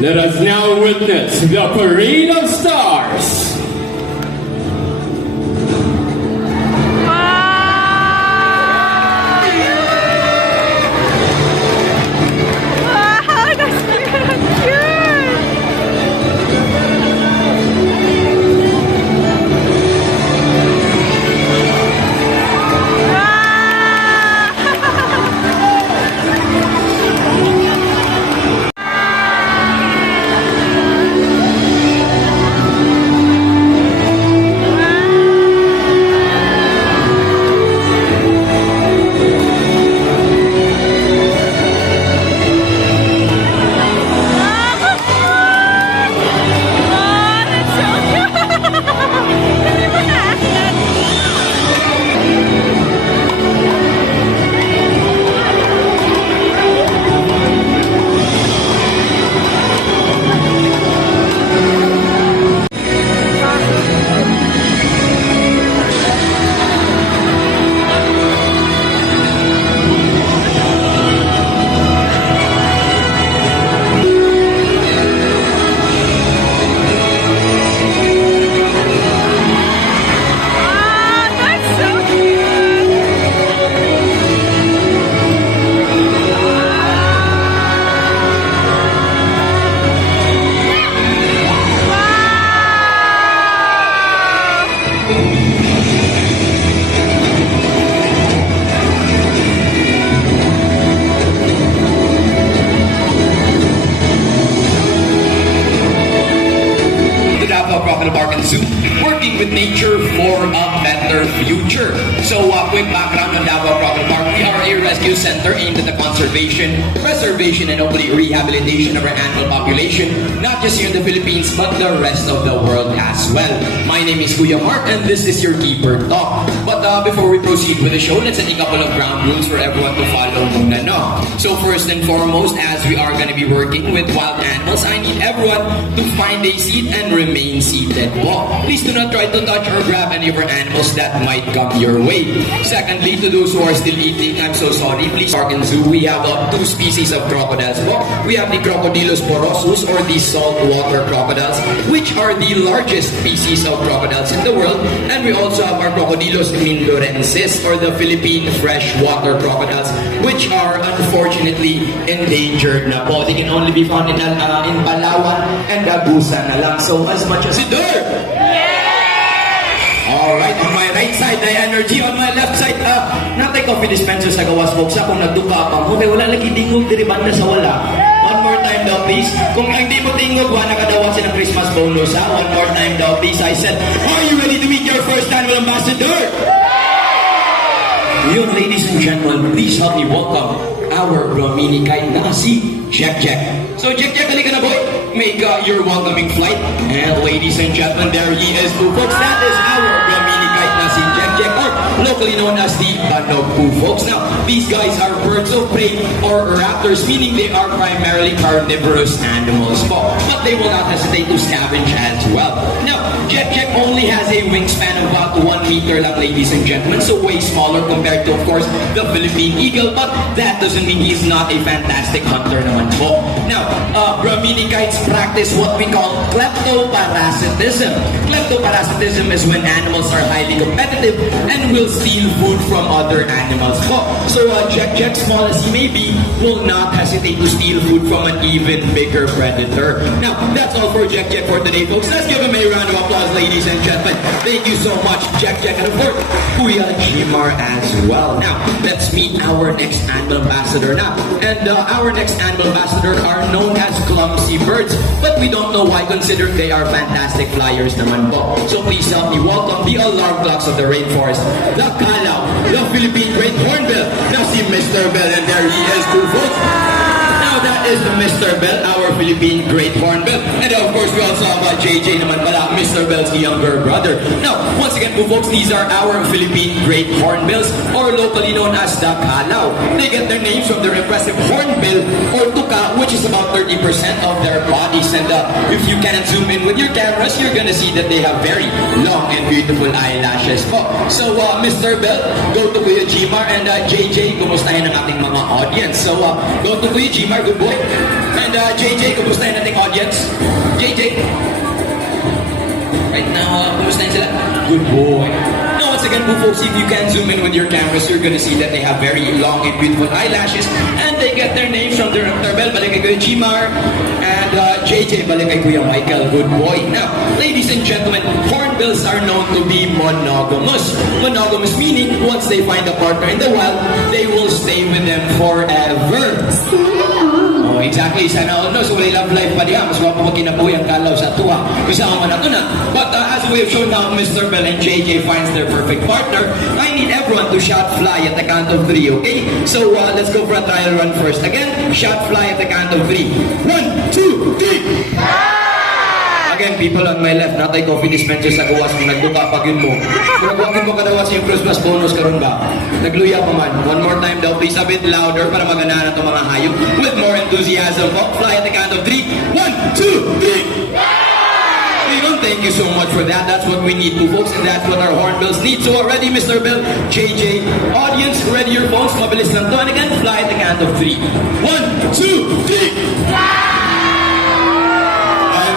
Let us now witness the Parade of Stars. Working with nature for a better future. So, quick background on Davao Park. We are a rescue center aimed at the conservation, preservation, and hopefully rehabilitation of our animal population, not just here in the Philippines, but the rest of the world as well. My name is Kuya Mark, and this is your Keeper Talk. But before we proceed with the show, let's set a couple of ground rules for everyone to follow muna, no? So first and foremost, as we are going to be working with wild animals, I need everyone to find a seat and remain seated. Please do not try to touch or grab any of our animals that might come your way. Secondly, to those who are still eating, I'm so sorry. Please, Park and Zoo, we have two species of crocodiles. We have the Crocodilus porosus, or the saltwater crocodiles, which are the largest species of crocodiles in the world. And we also have our Crocodilus mindorensis, or the Philippine freshwater crocodiles, which are unfortunately endangered na po. They can only be found in Palawan and Agusan na lang. So as much as it Alright, on my right side, the energy. On my left side, natay coffee dispenser sa gawas folks. Kung nagduka pa mo, kaya wala lagi dingog, diri banda sa wala. One more time daw, please. Kung hindi mo tingog, wala nakadawa ng Christmas bonus, ha? One more time daw, please. I said, are you ready to meet your first annual ambassador? Yun, ladies and gentlemen, please help me welcome our Rominicay na si Jack. So, Jack, halika na, boy. Make your welcoming flight. And ladies and gentlemen, there he is, too, folks. That is our Rominicay na si Jack, or locally known as the Manok, folks. Now, these guys are birds of prey or raptors, meaning they are primarily carnivorous animals, but they will not hesitate to scavenge as well. Now, Jack only has a wingspan of about 1 meter lang, ladies and gentlemen, so way smaller compared to, of course, the Philippine eagle, but that doesn't mean he's not a fantastic hunter naman po. Now, Brahminikites practice what we call kleptoparasitism. Kleptoparasitism is when animals are highly competitive and will steal food from other animals po. So, Jack, small as he may be, will not hesitate to steal food from an even bigger predator. Now, that's all for Jack for today, folks. Let's give him a round of applause, ladies and gentlemen. Thank you so much, Jack, and of course, Kuya Jimar as well. Now, let's meet our next animal ambassador now. And our next animal ambassador are known as clumsy birds, but we don't know why, considering they are fantastic flyers naman po. So please help me welcome the alarm clocks of the rainforest, the Kalaw, the Philippine Great Hornbill, now si Mr. Bell, and there he is, too, folks. Now that is the Mr. Bell, our Philippine Great Hornbill. And of course, we also have JJ naman pala, Mr. Bell's younger brother. Now, once again po, folks, these are our Philippine Great Hornbills, or locally known as the Kalaw. They get their names from their impressive hornbill, or tuka, which is about 30% of their bodies. And if you cannot zoom in with your cameras, you're gonna see that they have very long and beautiful eyelashes po. So, Mr. Bell, go to Kuya Jimar, and JJ, kumustahin ang ating mga audience. So, go to Kuya Jimar, good boy. And JJ, kumusta yung ating audience? JJ? Right now, kumusta yun sila? Good boy. Now, once again po folks, if you can zoom in with your cameras, you're gonna see that they have very long and beautiful eyelashes, and they get their names from their bell. Balik kay Kuya Jimar, and JJ, balik kay Kuya Michael. Good boy. Now, ladies and gentlemen, hornbills are known to be monogamous. Monogamous meaning, once they find a partner in the wild, they will stay with them forever. Oh, exactly. Sana all knows, wala love life pa diya. Mas wapo magkinabuhi ang kalaw sa tuwa. Kusama man nato na. But as we have shown now, Mr. Bell and JJ finds their perfect partner. I need everyone to shot fly at the count of 3, okay? So let's go for a trial run first. Again, shot fly at the count of 3. 1, 2, 3. Again, people on my left, natay coffee dispenser sa gawas kung nagduka pag yun mo. Kung nagwagin mo kadawas yung Christmas bonus karon ba? Nagluya pa man. One more time daw, please a bit louder para magana na itong mga hayop. With more enthusiasm, fly at the count of 3. 1, 2, 3. Thank you so much for that. That's what we need to, folks, and that's what our hornbills need. So already, Mr. Bill, JJ, audience, ready your phones. Mabilis lang to. And again, fly at the count of 3. 1, 2, 3.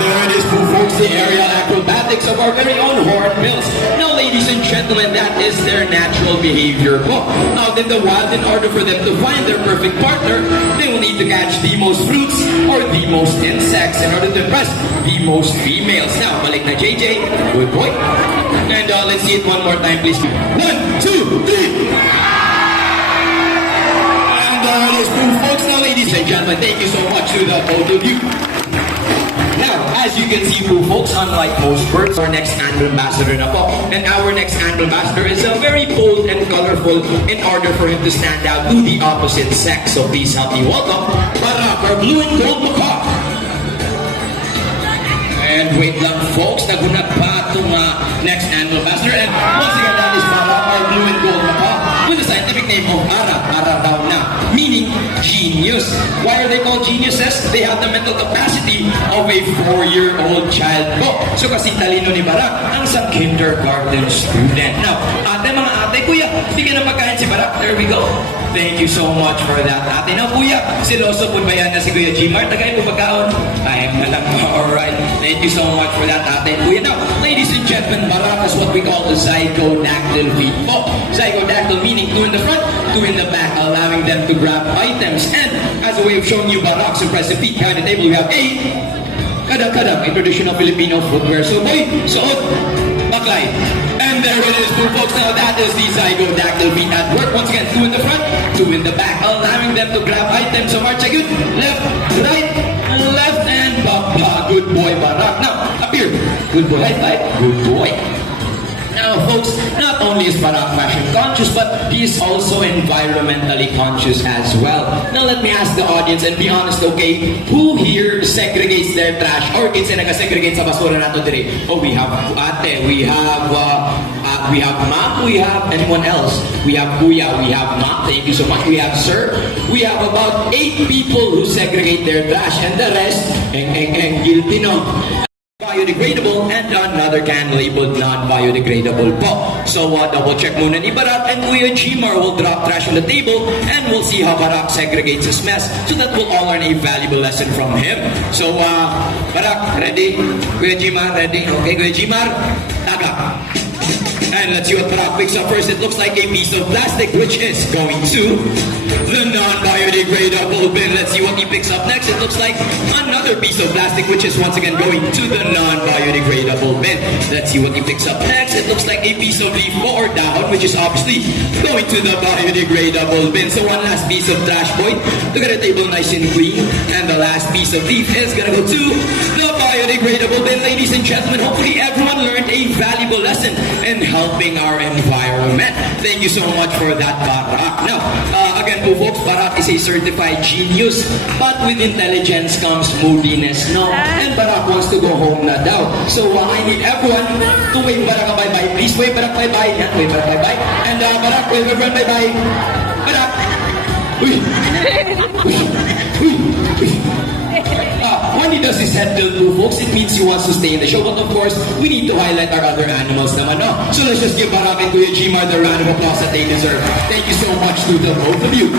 There it is, folks, the aerial acrobatics of our very own hornbills. Now, ladies and gentlemen, that is their natural behavior. Out in the wild, in order for them to find their perfect partner, they will need to catch the most fruits or the most insects in order to impress the most females. Now, balik na JJ. Good boy. And let's see it one more time, please. 1, 2, 3. And there it is, folks. Now, ladies and gentlemen, thank you so much to the both of you. Now, as you can see po folks, unlike most birds, our next animal ambassador na po. And our next animal ambassador is very bold and colorful in order for him to stand out to the opposite sex. So please help me welcome Manok, our blue and gold macaw. And wait lang folks, nagunat pa itong next animal ambassador. And once again, that is Manok, our blue and gold macaw, with the scientific name of Ara daw na, meaning genius. Why are they called geniuses? They have the mental capacity of a 4-year-old child po. So kasi talino ni Barak, ang sa kindergarten student. Now, mga ate, kuya, bigyan ng pagkain si Barak. There we go. Thank you so much for that, ate. Now, kuya, siloso po ba yan na si Kuya Jimar? Tagay po pagkaon? Kaya na lang. Alright. Thank you so much for that, ate. Kuya, now, ladies and gentlemen, Barak is what we call the zygodactyl feet po. Zygodactyl meaning 2 in the front, 2 in the back, allowing them to grab items. And as we have shown you Barak's impressive feet behind the table, we have a kadang-kadang, a traditional Filipino footwear. So boy, suot, baklay. And there it is, folks. Now that is the zygodactyl feet at work. Once again, 2 in the front, 2 in the back, allowing them to grab items. So march good, left, right, left, and baba. Good boy, Barak. Now, appear. Good boy, high five. Good boy. Now, folks, not only is Barak fashion conscious, but he is also environmentally conscious as well. Now, let me ask the audience and be honest, okay? Who here segregates their trash? Or kinsa nag-segregate sa basura nato dire? Oh, we have ate, we have ma'am, we have anyone else? We have kuya, we have ma'am, thank you so much. We have sir. We have about 8 people who segregate their trash, and the rest, guilty no. Biodegradable, and another can labeled non-biodegradable po. So double check muna ni Barak, and Kuya Jimar will drop trash on the table, and we'll see how Barak segregates his mess, so that we'll all learn a valuable lesson from him. So Barak, ready? Kuya Jimar, ready? Okay, Kuya Jimar, taga. And let's see what Barak picks up first. It looks like a piece of plastic, which is going to the non-biodegradable bin. Let's see what he picks up next. It looks like another piece of plastic, which is once again going to the non-biodegradable bin. Let's see what he picks up next. It looks like a piece of leaf or down, which is obviously going to the biodegradable bin. So one last piece of trash, boy, to get a table nice and clean. And the last piece of leaf is gonna go to the biodegradable bin. Ladies and gentlemen, hopefully everyone learned a valuable lesson in helping our environment. Thank you so much for that, Barak. Now, again po folks, Barak is a certified genius, but with intelligence comes moodiness, no? And Barak wants to go home na daw. So I need everyone to wave Barak a bye-bye. Please wave Barak bye-bye. Yan, wave Barak bye-bye. And Barak, wave everyone bye-bye. Barak! Uy! Uy! Uy! Uy! When he does his head tilt move, folks, it means he wants to stay in the show. But of course, we need to highlight our other animals naman, no? So let's just give Barak and Kuya Jimar the round of applause that they deserve. Thank you so much to the both of you.